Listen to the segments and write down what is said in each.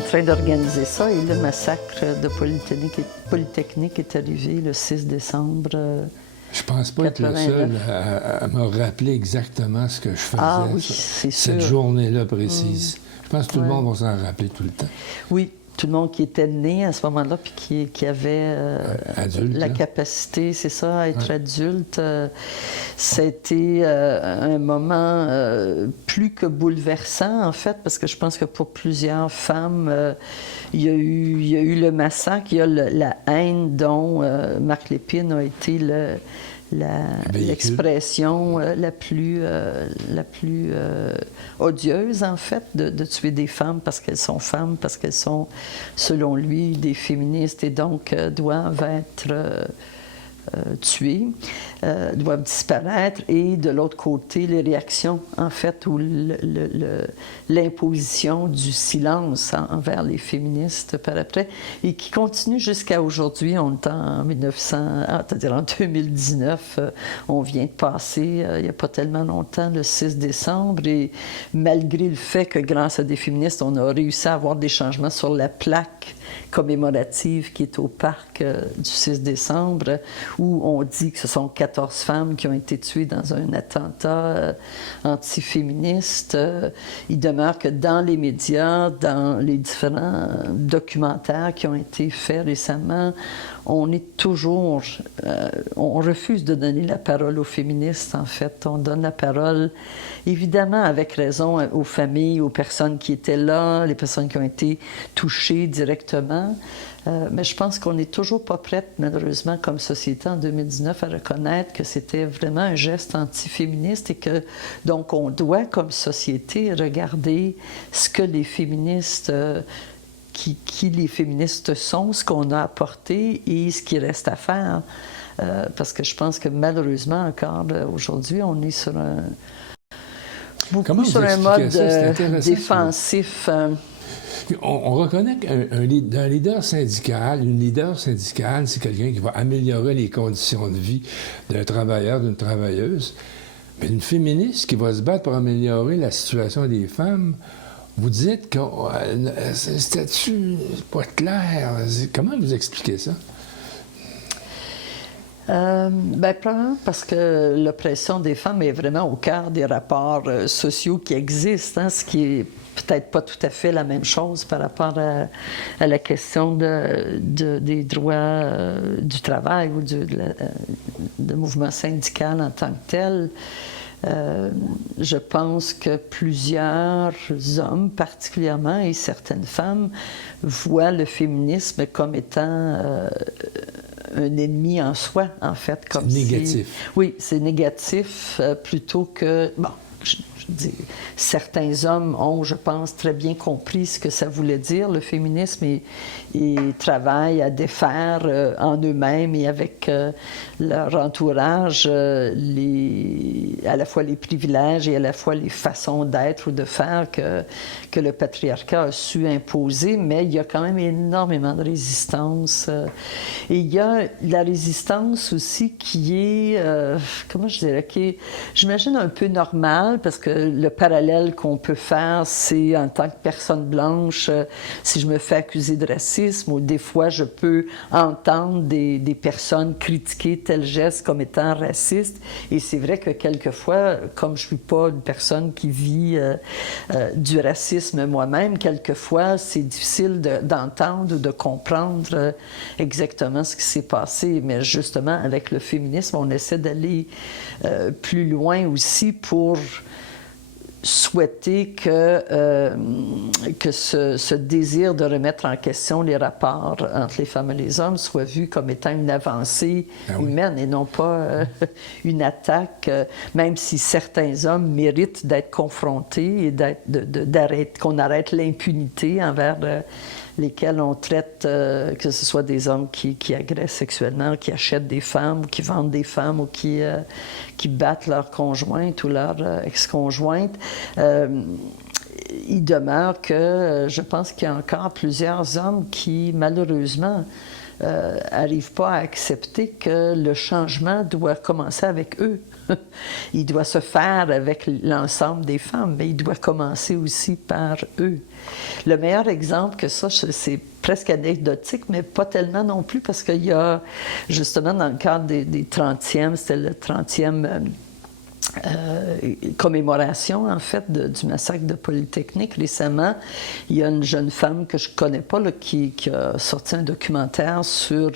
en train d'organiser ça et le massacre de Polytechnique est arrivé le 6 décembre. Je pense pas être le seul à me rappeler exactement ce que je faisais oui, c'est cette sûr. journée-là précise. Je pense que tout le monde va s'en rappeler tout le temps. Oui, tout le monde qui était né à ce moment-là puis qui avait adulte, la là. capacité, c'est ça, à être adulte. C'était un moment plus que bouleversant, en fait, parce que je pense que pour plusieurs femmes, il y a eu le massacre, il y a la haine dont Marc Lépine a été l'expression la plus odieuse, en fait, de tuer des femmes, parce qu'elles sont, selon lui, des féministes et donc doivent être tuées, doivent disparaître. Et de l'autre côté, les réactions, en fait, ou l'imposition du silence envers les féministes par après, et qui continue jusqu'à aujourd'hui. On est en 2019, on vient de passer, il n'y a pas tellement longtemps, le 6 décembre, et malgré le fait que grâce à des féministes, on a réussi à avoir des changements sur la plaque commémorative qui est au parc du 6 décembre, où on dit que ce sont 14 femmes qui ont été tuées dans un attentat antiféministe. Il demeure que dans les médias, dans les différents documentaires qui ont été faits récemment, on est toujours... on refuse de donner la parole aux féministes, en fait. On donne la parole, évidemment, avec raison, aux familles, aux personnes qui étaient là, les personnes qui ont été touchées directement. Mais je pense qu'on n'est toujours pas prête, malheureusement, comme société en 2019, à reconnaître que c'était vraiment un geste antiféministe et que, donc, on doit, comme société, regarder ce que les féministes... Qui les féministes sont, ce qu'on a apporté et ce qui reste à faire. Parce que je pense que malheureusement, encore aujourd'hui, on est sur un mode défensif. On reconnaît qu'un leader syndical, une leader syndicale, c'est quelqu'un qui va améliorer les conditions de vie d'un travailleur, d'une travailleuse. Mais une féministe qui va se battre pour améliorer la situation des femmes, vous dites que ce statut n'est pas clair. Comment vous expliquez ça? Probablement parce que l'oppression des femmes est vraiment au cœur des rapports sociaux qui existent, ce qui est peut-être pas tout à fait la même chose par rapport à la question des droits du travail ou du mouvement syndical en tant que tel. Je pense que plusieurs hommes, particulièrement, et certaines femmes, voient le féminisme comme étant un ennemi en soi, en fait. C'est négatif. Oui, c'est négatif plutôt que... Bon, je dis, certains hommes ont, je pense, très bien compris ce que ça voulait dire, le féminisme, et travaillent à défaire en eux-mêmes et avec leur entourage à la fois les privilèges et à la fois les façons d'être ou de faire que le patriarcat a su imposer, mais il y a quand même énormément de résistance. Et il y a la résistance aussi qui est, comment je dirais, qui est, j'imagine, un peu normale, parce que le parallèle qu'on peut faire, c'est en tant que personne blanche, si je me fais accuser de racisme, ou des fois je peux entendre des personnes critiquer tel geste comme étant raciste. Et c'est vrai que quelquefois, comme je ne suis pas une personne qui vit du racisme moi-même, quelquefois c'est difficile d'entendre ou de comprendre exactement ce qui s'est passé. Mais justement, avec le féminisme, on essaie d'aller plus loin aussi pour souhaiter que ce désir de remettre en question les rapports entre les femmes et les hommes soit vu comme étant une avancée humaine et non pas une attaque, même si certains hommes méritent d'être confrontés et qu'on arrête l'impunité envers lesquels on traite, que ce soit des hommes qui agressent sexuellement, qui achètent des femmes, ou qui vendent des femmes, ou qui battent leur conjointe ou leur ex-conjointe. Il demeure que je pense qu'il y a encore plusieurs hommes qui, malheureusement, n'arrivent pas à accepter que le changement doit commencer avec eux. Il doit se faire avec l'ensemble des femmes, mais il doit commencer aussi par eux. Le meilleur exemple que ça, c'est presque anecdotique, mais pas tellement non plus, parce qu'il y a, justement, dans le cadre des 30e, c'était le 30e commémoration, en fait, du massacre de Polytechnique. Récemment, il y a une jeune femme que je ne connais pas là, qui a sorti un documentaire sur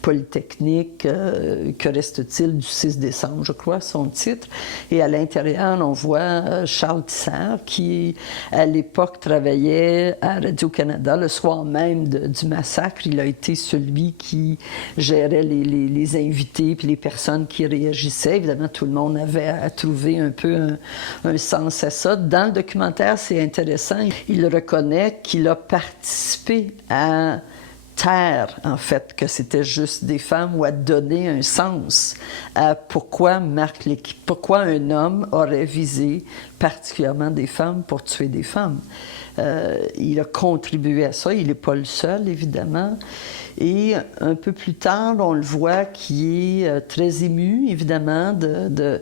Polytechnique, que reste-t-il du 6 décembre, je crois, son titre. Et à l'intérieur, on voit Charles Tisser, qui, à l'époque, travaillait à Radio-Canada. Le soir même du massacre, il a été celui qui gérait les invités puis les personnes qui réagissaient. Évidemment, tout le monde avait à trouver un peu un sens à ça. Dans le documentaire, c'est intéressant. Il reconnaît qu'il a participé à taire, en fait, que c'était juste des femmes, ou à donner un sens à pourquoi un homme aurait visé particulièrement des femmes pour tuer des femmes. Il a contribué à ça. Il n'est pas le seul, évidemment. Et un peu plus tard, on le voit qui est très ému, évidemment, de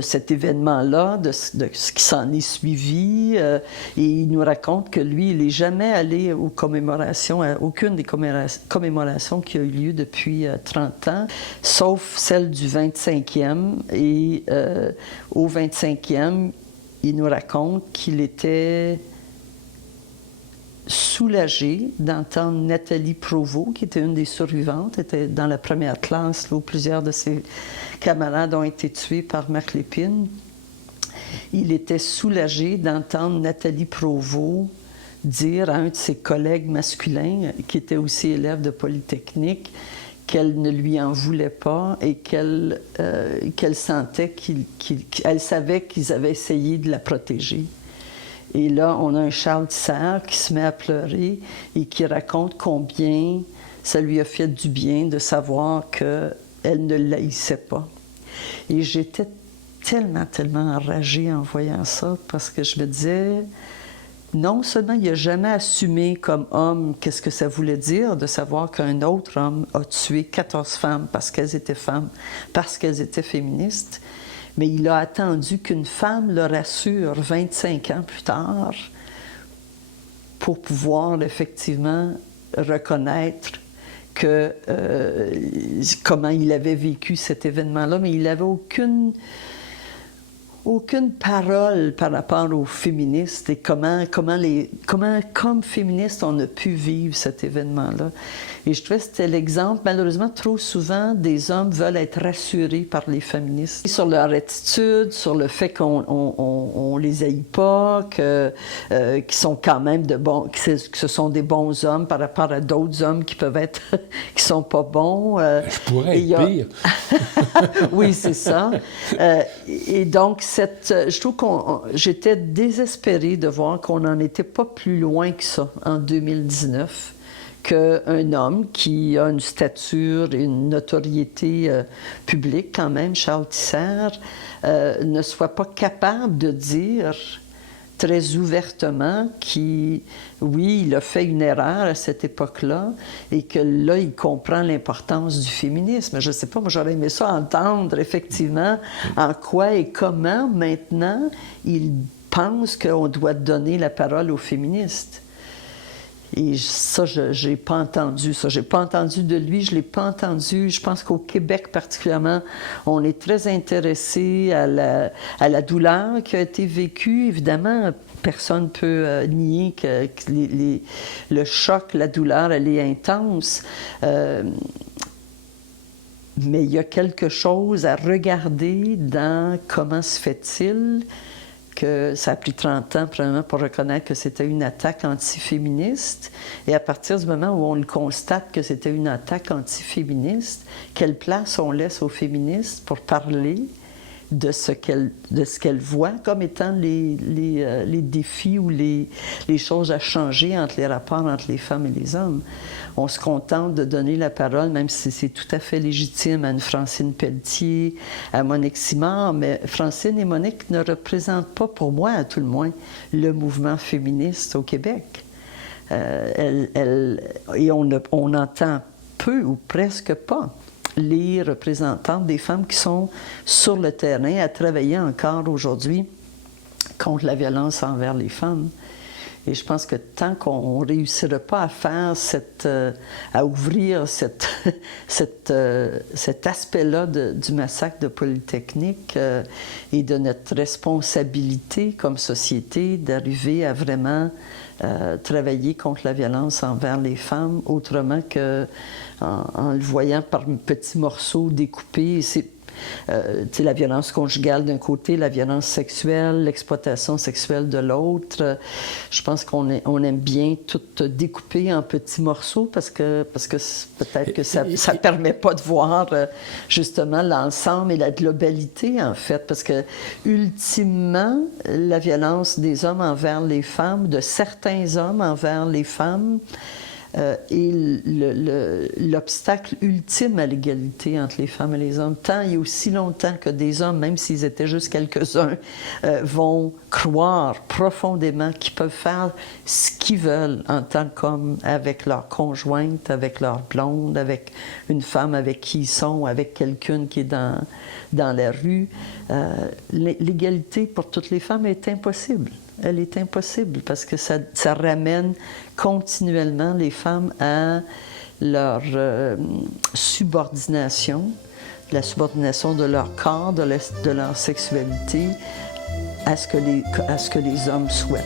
cet événement-là, de ce qui s'en est suivi. Et il nous raconte que lui, il n'est jamais allé aux commémorations, à aucune des commémorations qui a eu lieu depuis 30 ans, sauf celle du 25e. Et au 25e, il nous raconte qu'il était soulagé d'entendre Nathalie Provost, qui était une des survivantes, était dans la première classe, là, où plusieurs de ses camarades ont été tués par Marc Lépine. Il était soulagé d'entendre Nathalie Provost dire à un de ses collègues masculins, qui était aussi élève de Polytechnique, qu'elle ne lui en voulait pas et qu'elle sentait qu'elle savait qu'ils avaient essayé de la protéger. Et là, on a un Charles Tisser qui se met à pleurer et qui raconte combien ça lui a fait du bien de savoir qu'elle ne l'haïssait pas. Et j'étais tellement enragée en voyant ça, parce que je me disais, non seulement il n'a jamais assumé comme homme qu'est-ce que ça voulait dire de savoir qu'un autre homme a tué 14 femmes parce qu'elles étaient femmes, parce qu'elles étaient féministes, mais il a attendu qu'une femme le rassure 25 ans plus tard pour pouvoir effectivement reconnaître comment il avait vécu cet événement-là, mais il n'avait aucune parole par rapport aux féministes et comment comme féministes, on a pu vivre cet événement-là. Et je trouvais que c'était l'exemple, malheureusement, trop souvent, des hommes veulent être rassurés par les féministes sur leur attitude, sur le fait qu'on les haït pas, qu'ils sont quand même que ce sont des bons hommes par rapport à d'autres hommes qui peuvent être, qui sont pas bons. Je pourrais être pire. Oui, c'est ça. Et donc, je trouve j'étais désespérée de voir qu'on n'en était pas plus loin que ça en 2019, qu'un homme qui a une stature et une notoriété publique quand même, Charles Tisser, ne soit pas capable de dire très ouvertement oui, il a fait une erreur à cette époque-là et que là, il comprend l'importance du féminisme. Je ne sais pas, moi, j'aurais aimé ça entendre, effectivement, en quoi et comment, maintenant, il pense qu'on doit donner la parole aux féministes. Et ça, je n'ai pas entendu ça. Je n'ai pas entendu de lui, je ne l'ai pas entendu. Je pense qu'au Québec particulièrement, on est très intéressé à la douleur qui a été vécue. Évidemment, personne ne peut nier que le choc, la douleur, elle est intense. Mais il y a quelque chose à regarder dans comment se fait-il que ça a pris 30 ans, probablement, pour reconnaître que c'était une attaque antiféministe. Et à partir du moment où on le constate que c'était une attaque antiféministe, quelle place on laisse aux féministes pour parler de ce qu'elles voient comme étant les défis ou les choses à changer entre les rapports entre les femmes et les hommes. On se contente de donner la parole, même si c'est tout à fait légitime, à une Francine Pelletier, à Monique Simard, mais Francine et Monique ne représentent pas, pour moi à tout le moins, le mouvement féministe au Québec. Et on entend peu ou presque pas les représentantes des femmes qui sont sur le terrain à travailler encore aujourd'hui contre la violence envers les femmes. Et je pense que tant qu'on ne réussira pas à faire à ouvrir cet aspect-là du massacre de Polytechnique et de notre responsabilité comme société d'arriver à vraiment travailler contre la violence envers les femmes autrement qu'en le voyant par petits morceaux découpés. La violence conjugale d'un côté, la violence sexuelle, l'exploitation sexuelle de l'autre. Je pense qu'on aime bien tout découper en petits morceaux parce que peut-être que ça ne permet pas de voir justement l'ensemble et la globalité, en fait. Parce que, ultimement, la violence des hommes envers les femmes, de certains hommes envers les femmes, est l'obstacle ultime à l'égalité entre les femmes et les hommes. Tant et aussi longtemps que des hommes, même s'ils étaient juste quelques-uns, vont croire profondément qu'ils peuvent faire ce qu'ils veulent en tant qu'hommes avec leur conjointe, avec leur blonde, avec une femme avec qui ils sont, avec quelqu'un qui est dans la rue. L'égalité pour toutes les femmes est impossible. Elle est impossible parce que ça ramène continuellement les femmes à leur subordination, la subordination de leur corps, de leur sexualité, à ce que les hommes souhaitent.